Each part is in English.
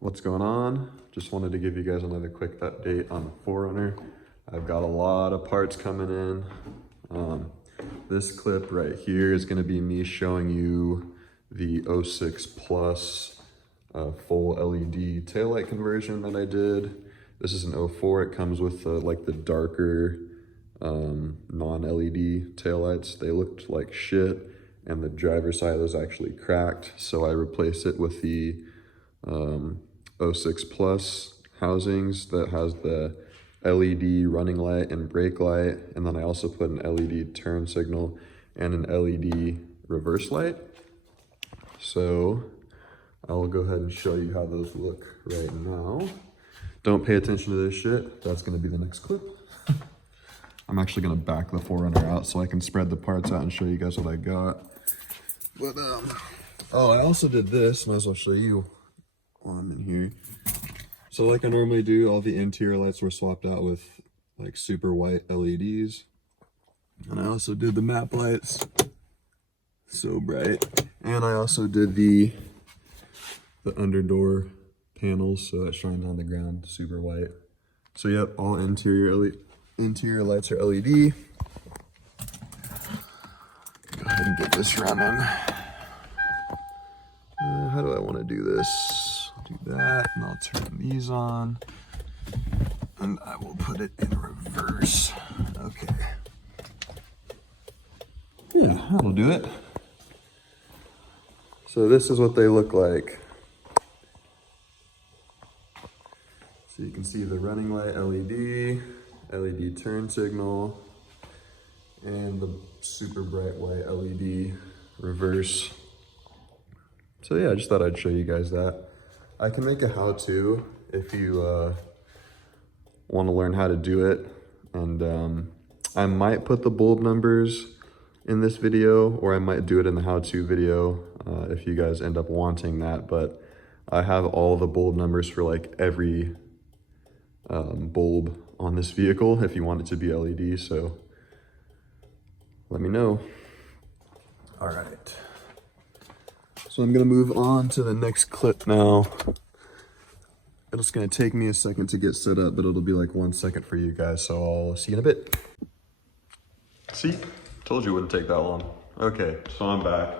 What's going on? Just wanted to give you guys another quick update on the 4Runner. I've got a lot of parts coming in. This clip right here is going to be me showing you the 06 Plus full LED taillight conversion that I did. This is an 04. It comes with like the darker non-LED taillights. They looked like shit, and the driver's side was actually cracked, so I replaced it with the 06 Plus housings that has the LED running light and brake light, and then I also put an LED turn signal and an LED reverse light. So I will go ahead and show you how those look right now. Don't pay attention to this shit. That's gonna be the next clip. I'm actually gonna back the 4Runner out so I can spread the parts out and show you guys what I got. But oh, I also did this. Might as well show you while I'm in here. So like I normally do, all the interior lights were swapped out with like super white LEDs. And I also did the map lights, so bright. And I also did the underdoor panels, so it shines on the ground, super white. So yep, all interior lights are LED. Go ahead and get this running. How do I want to do this? Do that, and I'll turn these on, and I will put it in reverse. Okay. Yeah, that'll do it. So this is what they look like. So you can see the running light LED turn signal, and the super bright white LED reverse. So yeah, I just thought I'd show you guys that. I can make a how-to if you want to learn how to do it. And I might put the bulb numbers in this video, or I might do it in the how-to video if you guys end up wanting that. But I have all the bulb numbers for like every bulb on this vehicle if you want it to be LED, so let me know. All right. So I'm gonna move on to the next clip now. It's gonna take me a second to get set up, but it'll be like 1 second for you guys, so I'll see you in a bit. See? Told you it wouldn't take that long. Okay, so I'm back.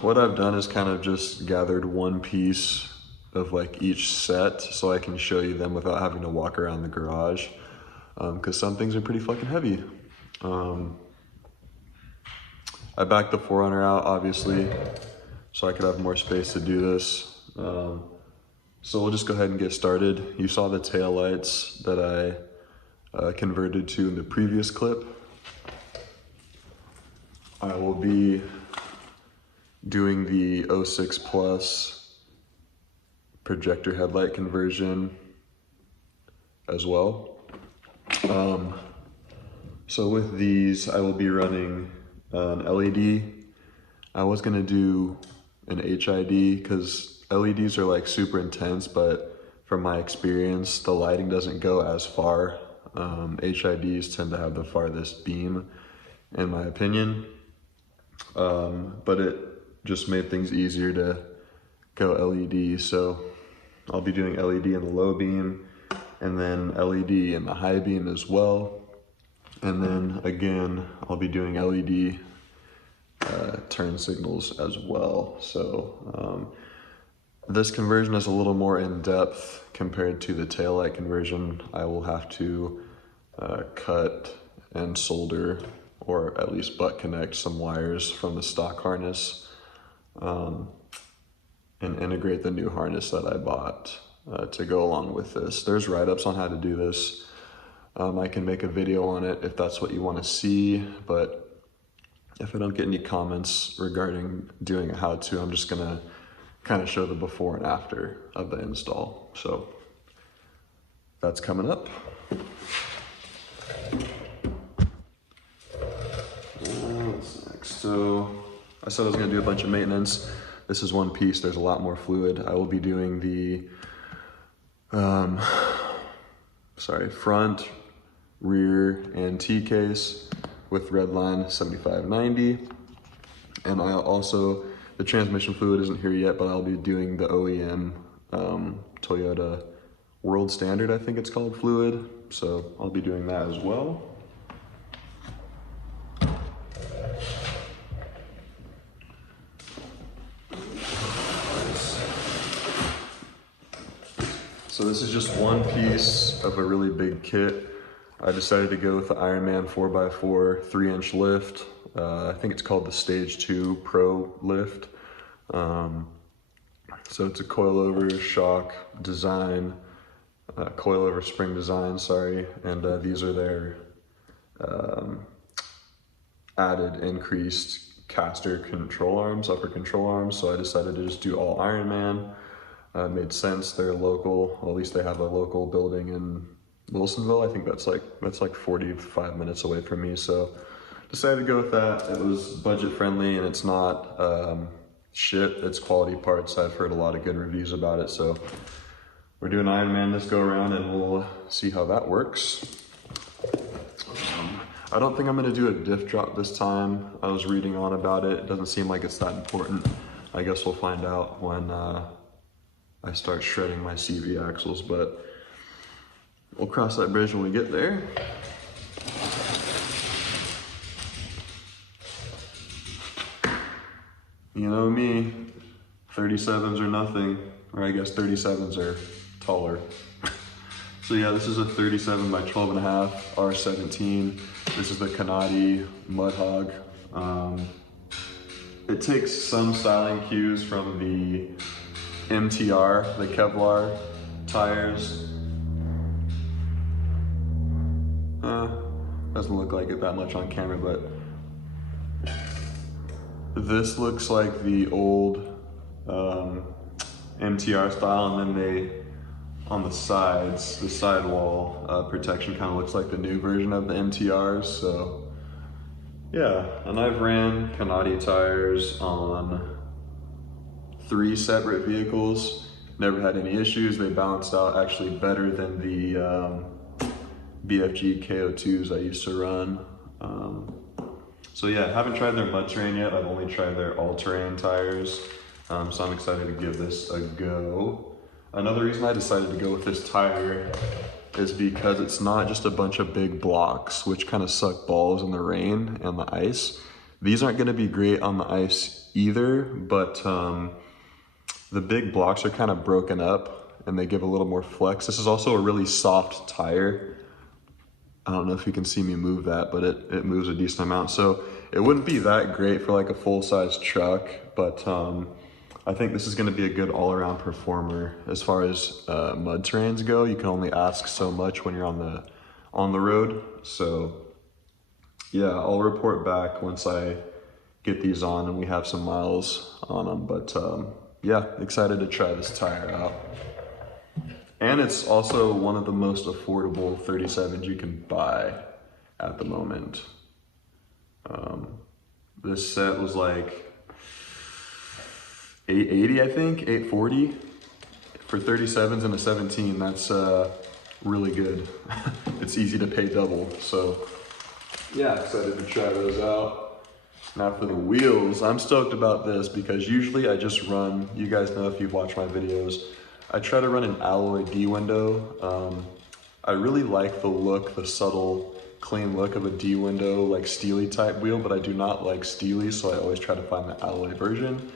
What I've done is kind of just gathered one piece of like each set so I can show you them without having to walk around the garage, because some things are pretty fucking heavy. I backed the 4Runner out, obviously, so I could have more space to do this. So we'll just go ahead and get started. You saw the tail lights that I converted to in the previous clip. I will be doing the 06 Plus projector headlight conversion as well. So with these, I will be running an LED. I was gonna do an HID because LEDs are like super intense, but from my experience, the lighting doesn't go as far. HIDs tend to have the farthest beam, in my opinion. But it just made things easier to go LED. So I'll be doing LED in the low beam, and then LED in the high beam as well. And then again, I'll be doing LED turn signals as well. So this conversion is a little more in depth compared to the taillight conversion. I will have to cut and solder, or at least butt connect some wires from the stock harness and integrate the new harness that I bought to go along with this. There's write-ups on how to do this. I can make a video on it if that's what you want to see, but if I don't get any comments regarding doing a how-to, I'm just gonna kind of show the before and after of the install. So that's coming up. What's next? So I said I was gonna do a bunch of maintenance. This is one piece, there's a lot more fluid. I will be doing the front, rear, and T-case with Redline 7590. And I'll also the transmission fluid isn't here yet, but I'll be doing the OEM Toyota World Standard, I think it's called, fluid. So I'll be doing that as well. So this is just one piece of a really big kit. I decided to go with the Ironman 4x4 3-inch lift. I think it's called the Stage 2 Pro lift. So it's a coilover shock design, coilover spring design, sorry. And these are their added increased caster control arms, upper control arms. So I decided to just do all Ironman. It made sense, they're local, well, at least they have a local building in Wilsonville. I think that's like 45 minutes away from me, so decided to go with that. It was budget friendly and it's not shit, it's quality parts. I've heard a lot of good reviews about it, so we're doing Ironman this go around and we'll see how that works. I don't think I'm gonna do a diff drop this time. I was reading on about it. It doesn't seem like it's that important. I guess we'll find out when I start shredding my CV axles, but we'll cross that bridge when we get there. You know me, 37s are nothing, or I guess 37s are taller. So yeah, this is a 37 by 12.5 R17. This is the Canadi Mud Hog. It takes some styling cues from the MTR, the Kevlar tires. Doesn't look like it that much on camera, but this looks like the old MTR style, and then they, on the sides, the sidewall protection kind of looks like the new version of the MTRs. So yeah, and I've ran Canadi tires on 3 separate vehicles, never had any issues. They balanced out actually better than the BFG KO2s I used to run. So yeah, haven't tried their mud terrain yet. I've only tried their all-terrain tires. So I'm excited to give this a go. Another reason I decided to go with this tire is because it's not just a bunch of big blocks, which kind of suck balls in the rain and the ice. These aren't gonna be great on the ice either, but the big blocks are kind of broken up and they give a little more flex. This is also a really soft tire. I don't know if you can see me move that, but it moves a decent amount. So it wouldn't be that great for like a full-size truck, but I think this is gonna be a good all-around performer. As far as mud terrains go, you can only ask so much when you're on the road. So yeah, I'll report back once I get these on and we have some miles on them. But yeah, excited to try this tire out. And it's also one of the most affordable 37s you can buy at the moment. This set was like $880, I think, $840 for 37s and a 17. That's really good. It's easy to pay double. So yeah, excited to try those out. Now for the wheels, I'm stoked about this because usually I just run, you guys know if you've watched my videos, I try to run an alloy D window. I really like the look, the subtle, clean look of a D window, like steely type wheel, but I do not like steely, so I always try to find the alloy version.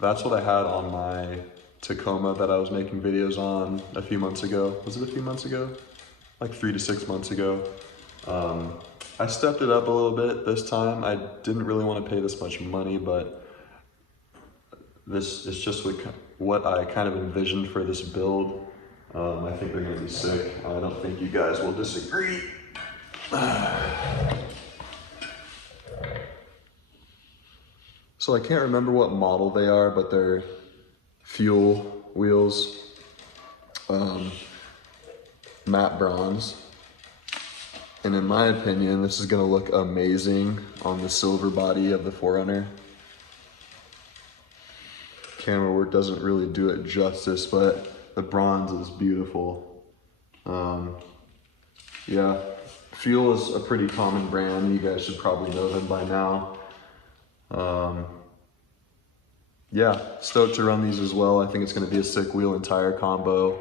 That's what I had on my Tacoma that I was making videos on a few months ago. Was it a few months ago? Like 3 to 6 months ago. I stepped it up a little bit this time. I didn't really want to pay this much money, but this is just what I kind of envisioned for this build. I think they're gonna be sick. I don't think you guys will disagree. So I can't remember what model they are, but they're fuel wheels, matte bronze. And in my opinion, this is gonna look amazing on the silver body of the 4Runner. Camera work doesn't really do it justice, but the bronze is beautiful. Yeah, Fuel is a pretty common brand. You guys should probably know them by now. yeah, stoked to run these as well. I think it's gonna be a sick wheel and tire combo.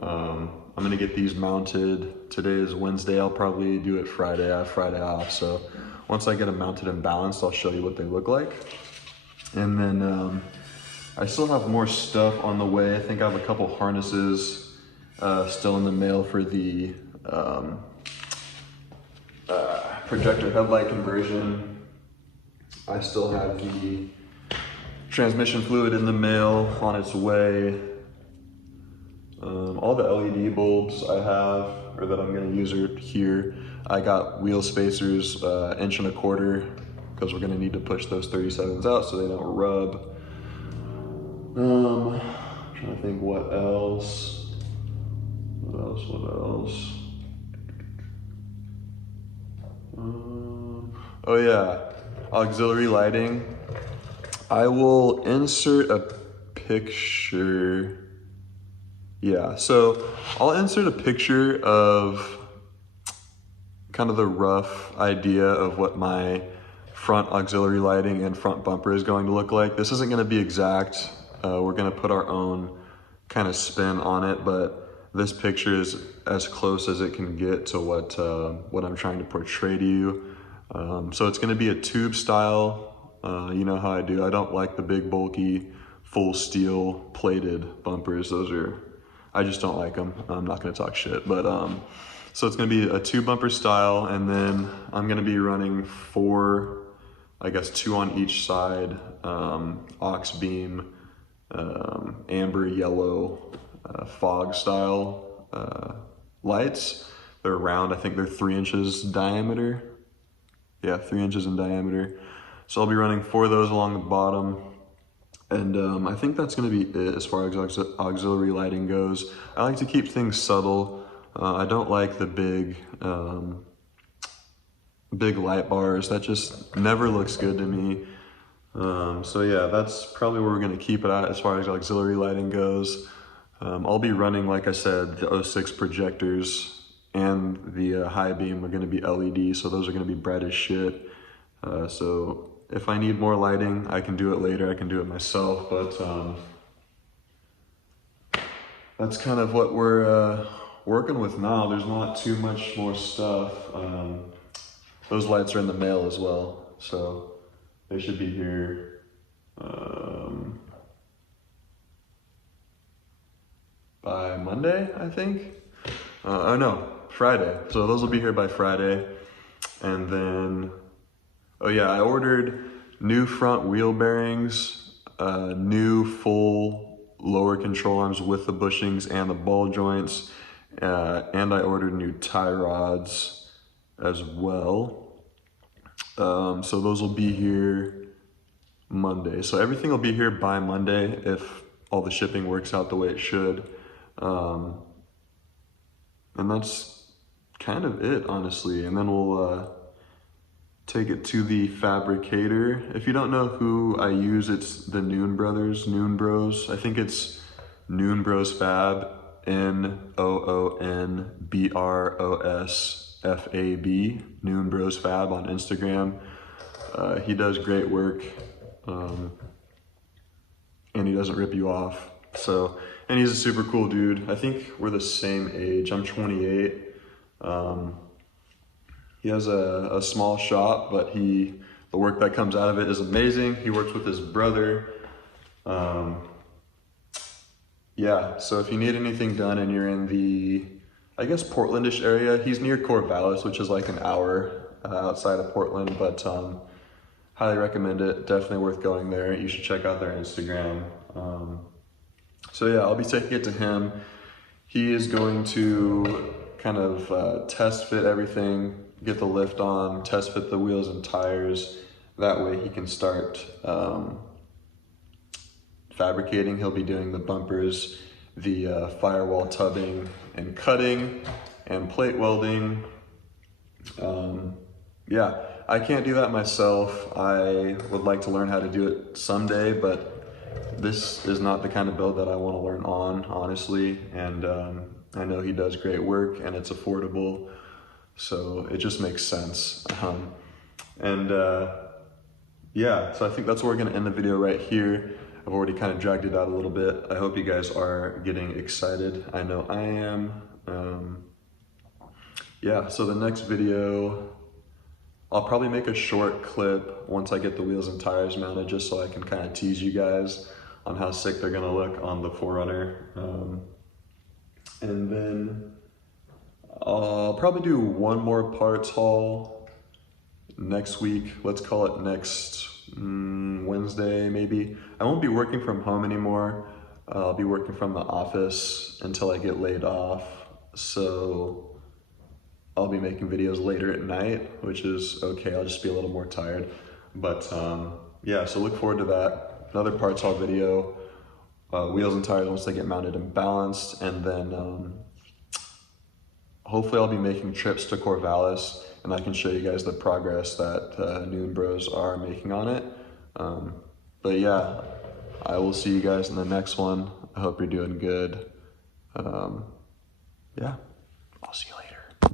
I'm gonna get these mounted. Today is Wednesday, I'll probably do it Friday. I have Friday off, so once I get them mounted and balanced, I'll show you what they look like. And then I still have more stuff on the way. I think I have a couple harnesses still in the mail for the projector headlight conversion. I still have the transmission fluid in the mail on its way. All the LED bulbs I have, or that I'm gonna use are here. I got wheel spacers, 1.25 inches, because we're gonna need to push those 37s out so they don't rub. I'm trying to think what else. Oh yeah, auxiliary lighting. I will insert a picture. Yeah, so I'll insert a picture of kind of the rough idea of what my front auxiliary lighting and front bumper is going to look like. This isn't gonna be exact. We're gonna put our own kind of spin on it, but this picture is as close as it can get to what I'm trying to portray to you. So it's gonna be a tube style. You know how I do. I don't like the big bulky full steel plated bumpers. I just don't like them. I'm not gonna talk shit, but so it's gonna be a tube bumper style, and then I'm gonna be running 4, I guess 2 on each side, aux beam, amber yellow, fog style lights. They're round, I think they're 3 inches diameter. Yeah, 3 inches in diameter. So I'll be running 4 of those along the bottom. And I think that's gonna be it as far as auxiliary lighting goes. I like to keep things subtle. I don't like the big light bars. That just never looks good to me. So yeah, that's probably where we're gonna keep it at as far as auxiliary lighting goes. I'll be running, like I said, the 06 projectors and the high beam are gonna be LED, so those are gonna be bright as shit. So if I need more lighting, I can do it later. I can do it myself, but that's kind of what we're working with now. There's not too much more stuff. Those lights are in the mail as well, so they should be here by Monday, I think. Oh no, Friday. So those will be here by Friday. And then, oh yeah, I ordered new front wheel bearings, new full lower control arms with the bushings and the ball joints, and I ordered new tie rods as well. So those will be here Monday. So everything will be here by Monday if all the shipping works out the way it should. And that's kind of it, honestly. And then we'll take it to the fabricator. If you don't know who I use, it's the Noon Bros. I think it's Noon Bros Fab, NOONBROSFAB, Noon Bros Fab on Instagram. He does great work, and he doesn't rip you off. So, and he's a super cool dude. I think we're the same age. I'm 28. He has a small shop, but the work that comes out of it is amazing. He works with his brother. Yeah, so if you need anything done and you're in the, I guess, Portlandish area, he's near Corvallis, which is like an hour outside of Portland, but highly recommend it. Definitely worth going there. You should check out their Instagram. So yeah, I'll be taking it to him. He is going to kind of test fit everything, get the lift on, test fit the wheels and tires. That way he can start fabricating. He'll be doing the bumpers, the firewall tubbing and cutting and plate welding. Yeah, I can't do that myself. I would like to learn how to do it someday, but this is not the kind of build that I want to learn on, honestly. And I know he does great work and it's affordable, so it just makes sense. Yeah, so I think that's where we're gonna end the video right here. I've already kind of dragged it out a little bit. I hope you guys are getting excited. I know I am. Yeah, so the next video, I'll probably make a short clip once I get the wheels and tires mounted, just so I can kind of tease you guys on how sick they're gonna look on the 4Runner. And then I'll probably do one more parts haul next week. Let's call it next Wednesday, maybe. I won't be working from home anymore. I'll be working from the office until I get laid off. So I'll be making videos later at night, which is okay. I'll just be a little more tired. But yeah, so look forward to that. Another parts haul video, wheels and tires once they get mounted and balanced. And then hopefully I'll be making trips to Corvallis and I can show you guys the progress that Noon Bros are making on it. But yeah, I will see you guys in the next one. I hope you're doing good. Yeah.